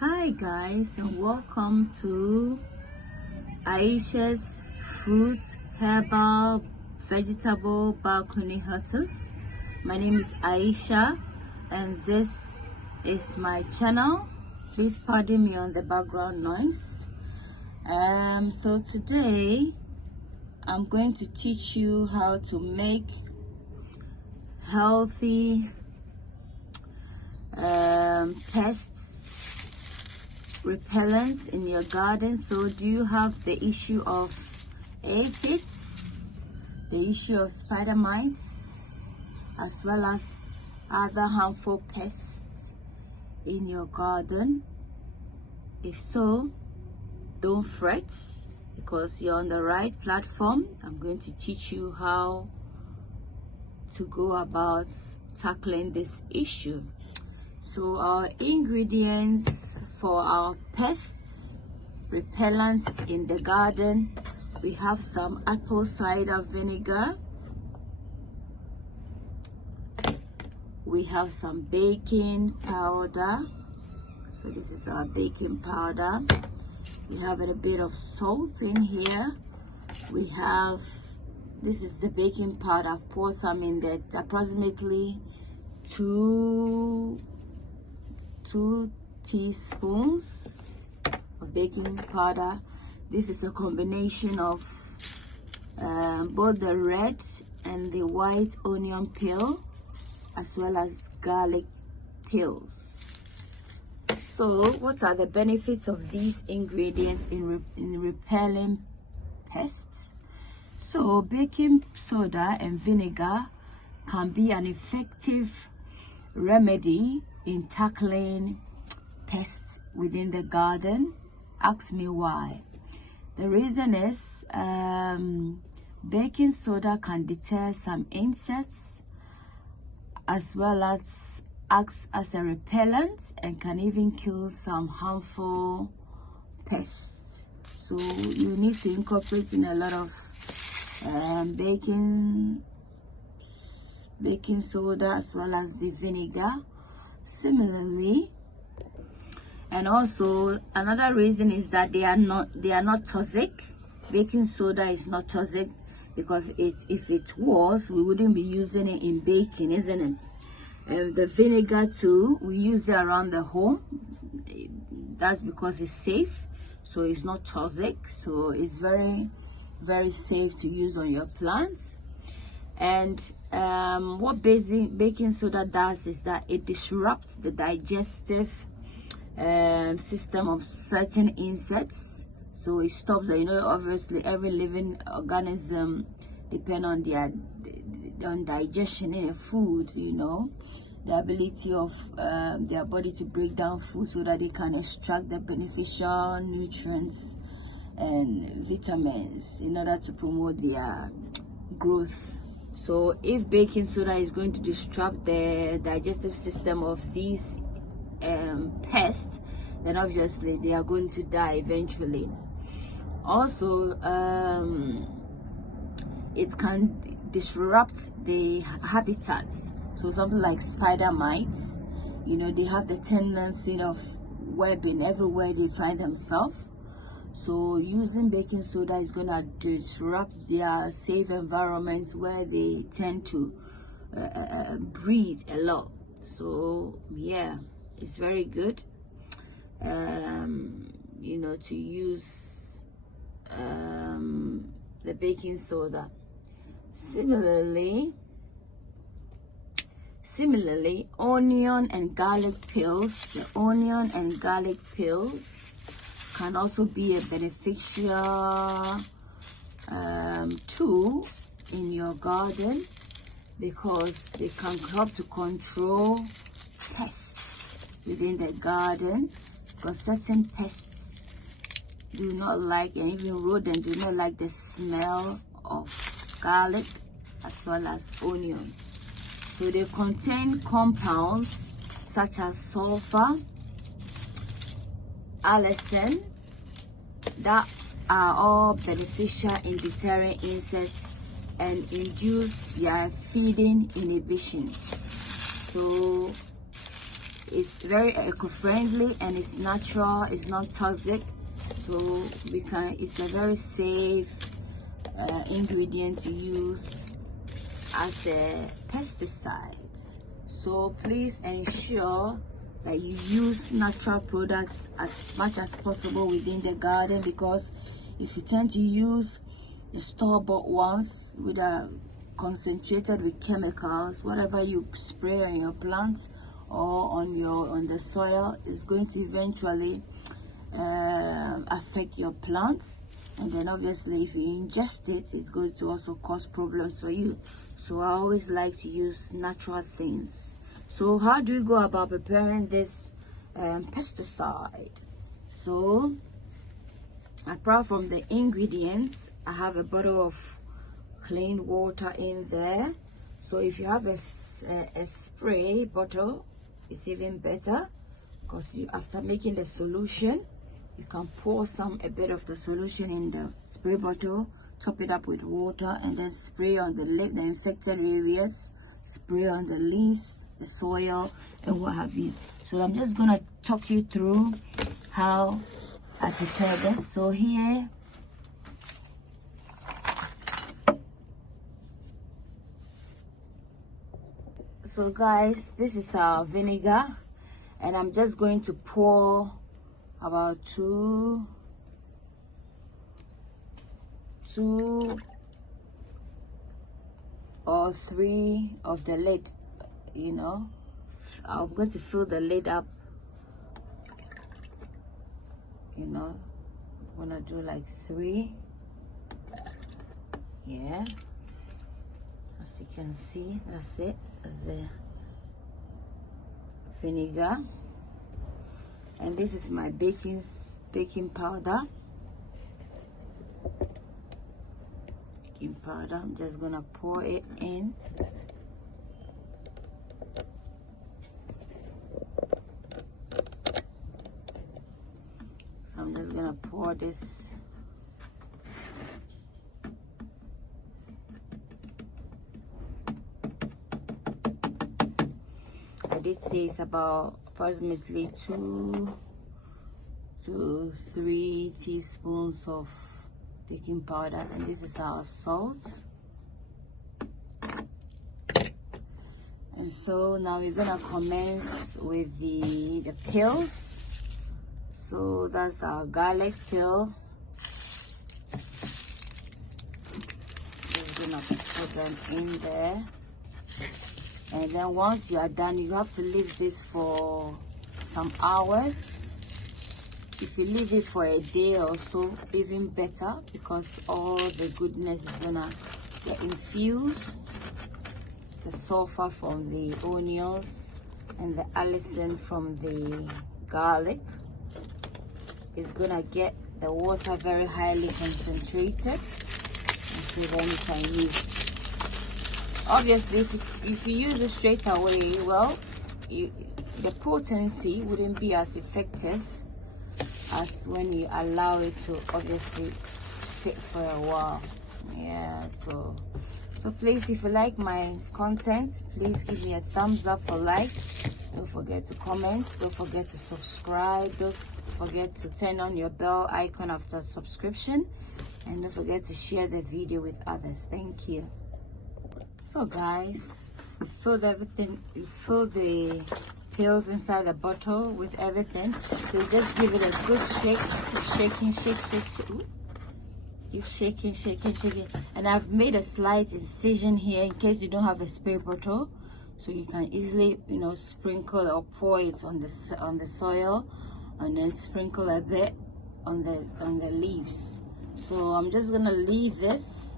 Hi guys, and welcome to Ayesha's Fruits, Herbal, Vegetable Balcony Hunters. My name is Ayesha and this is my channel. Please pardon me on the background noise. So today I'm going to teach you how to make healthy pests repellents in your garden. So do you have the issue of aphids, the issue of spider mites, as well as other harmful pests in your garden? If so, don't fret, because you're on the right platform. I'm going to teach you how to go about tackling this issue. So our ingredients for our pests repellents in the garden: we have some apple cider vinegar, we have some baking powder. So this is our baking powder. We have a bit of salt in here. We have, this is the baking powder. I've poured some in there, approximately two teaspoons of baking powder. This is a combination of both the red and the white onion peel, as well as garlic peels. So what are the benefits of these ingredients in repelling pests? So baking soda and vinegar can be an effective remedy in tackling pests within the garden. Ask me why. The reason is baking soda can deter some insects, as well as acts as a repellent, and can even kill some harmful pests. So you need to incorporate in a lot of baking soda as well as the vinegar. Similarly, and also another reason is that they are not toxic. Baking soda is not toxic, because if it was, we wouldn't be using it in baking, isn't it? And the vinegar too, we use it around the home. That's because it's safe, so it's not toxic, so it's very, very safe to use on your plants. And what baking soda does is that it disrupts the digestive system of certain insects. So it stops that, obviously every living organism depend on their digestion in a food, the ability of their body to break down food so that they can extract the beneficial nutrients and vitamins in order to promote their growth. So if baking soda is going to disrupt the digestive system of these pests, then obviously they are going to die eventually. Also, it can disrupt the habitats. So something like spider mites, they have the tendency of webbing everywhere they find themselves. So using baking soda is going to disrupt their safe environments where they tend to breed a lot. So yeah, it's very good to use the baking soda. Similarly, onion and garlic peels. The onion and garlic peels can also be a beneficial tool in your garden, because they can help to control pests within the garden, because certain pests do not like, and even rodents do not like, the smell of garlic as well as onion. So they contain compounds such as sulfur, allicin, that are all beneficial in deterring insects and induce their feeding inhibition. So It's very eco-friendly and it's natural, it's not toxic, so it's a very safe ingredient to use as a pesticide. So please ensure that you use natural products as much as possible within the garden, because if you tend to use the store-bought ones with a concentrated with chemicals, whatever you spray on your plants or on the soil is going to eventually affect your plants, and then obviously if you ingest it, it's going to also cause problems for you. So I always like to use natural things. So how do we go about preparing this pesticide? So apart from the ingredients, I have a bottle of clean water in there. So if you have a spray bottle, it's even better, because after making the solution, you can pour a bit of the solution in the spray bottle, top it up with water, and then spray on the infected areas, spray on the leaves, the soil, and what have you. So I'm just gonna talk you through how I prepare this. So here, so guys, this is our vinegar, and I'm just going to pour about two or three of the lid. You know, I'm going to fill the lid up. You know, I'm gonna do like 3. Yeah, as you can see, that's it. That's the vinegar, and this is my baking powder. Baking powder. I'm just gonna pour it in. So I'm just gonna pour this. I did say it's about approximately 2 to 3 teaspoons of baking powder, and this is our salt. And so now we're gonna commence with the peels. So that's our garlic peel. Just gonna put them in there. And then once you are done, you have to leave this for some hours. If you leave it for a day or so, even better, because all the goodness is gonna get infused. The sulfur from the onions and the allicin from the garlic is gonna get the water very highly concentrated, and so then you can use. Obviously, if you use it straight away, well, the potency wouldn't be as effective as when you allow it to obviously sit for a while. Yeah, so please, if you like my content, please give me a thumbs up for like. Don't forget to comment, don't forget to subscribe, don't forget to turn on your bell icon after subscription, and don't forget to share the video with others. Thank you. So guys, we filled everything, you fill the pills inside the bottle with everything. So you just give it a good shake. Keep shaking, shake. Ooh. Keep shaking. And I've made a slight incision here in case you don't have a spray bottle, so you can easily, you know, sprinkle or pour it on the soil, and then sprinkle a bit on the leaves. So I'm just gonna leave this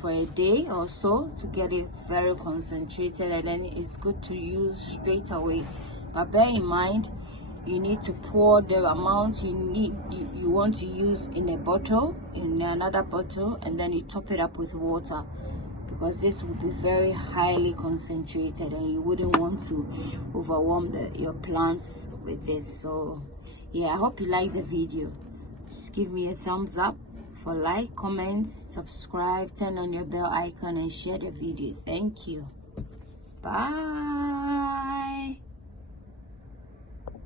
for a day or so to get it very concentrated, and then it's good to use straight away. But bear in mind, you need to pour the amount you want to use in a bottle, in another bottle, and then you top it up with water, because this will be very highly concentrated and you wouldn't want to overwhelm your plants with this. So yeah, I hope you like the video. Just give me a thumbs up for like, comment, subscribe, turn on your bell icon, and share the video. Thank you. Bye.